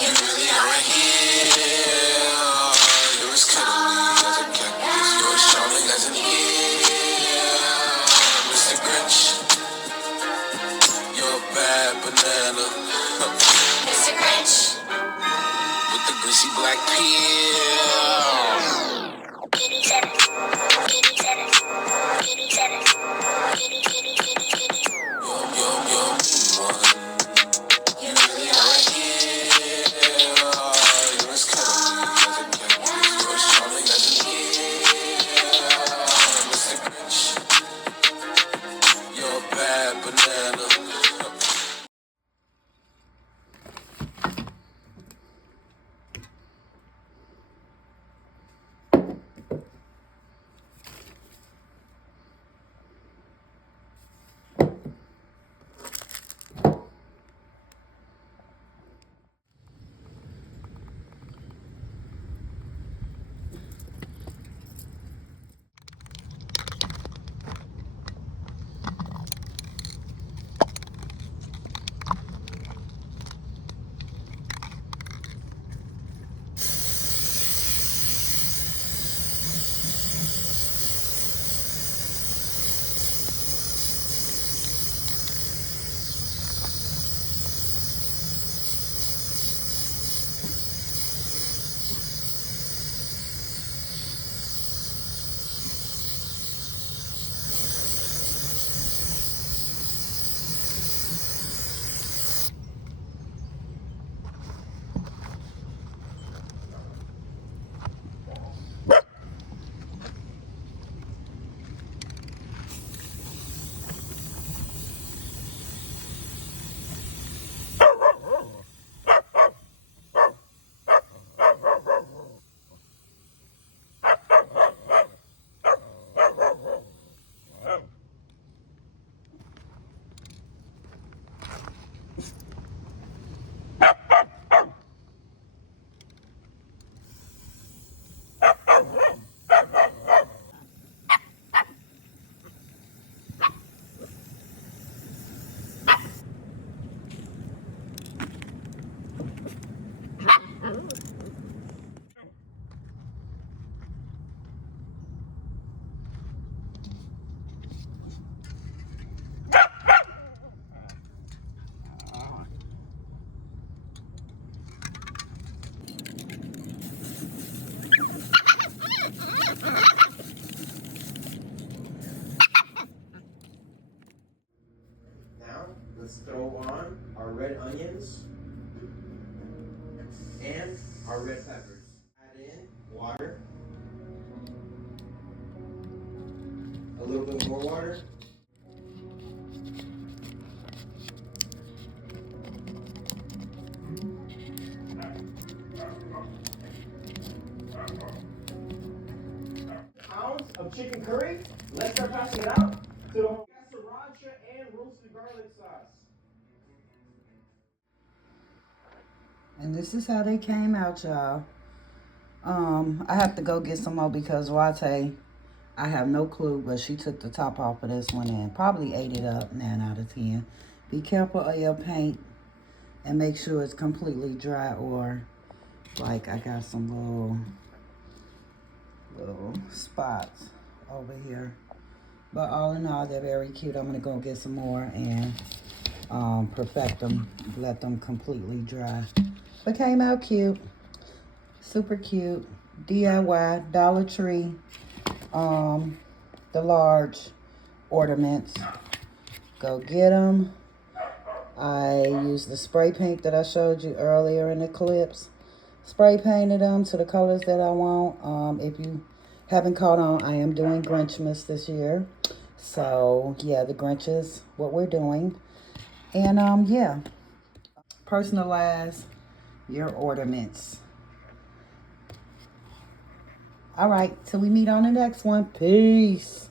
You really are here. You're as cuddly as a cactus. You're as charming as an ear. Mr. Grinch, you're a bad banana. Mr. Grinch, with the greasy black peel. You're one. You really are here. You're as cuddly as a cactus. You're as charming as an ear. Mr. Grinch, you're a bad banana. Now, let's throw on our red onions and our red peppers. Add in water, a little bit more water, pounds of chicken curry. Let's start passing it out to the whole sriracha and roasted garlic sauce. And this is how they came out, y'all. I have to go get some more because Wate, I have no clue, but she took the top off of this one and probably ate it up 9 out of 10. Be careful of your paint and make sure it's completely dry, or like I got some little spots over here. But all in all, they're very cute. I'm gonna go get some more and perfect them, let them completely dry. But came out cute, super cute. DIY, Dollar Tree, the large ornaments. Go get them. I used the spray paint that I showed you earlier in the clips. Spray painted them to the colors that I want. If you haven't caught on, I am doing Grinchmas this year. So yeah, the Grinch is what we're doing. And yeah, personalize your ornaments. All right, till we meet on the next one. Peace.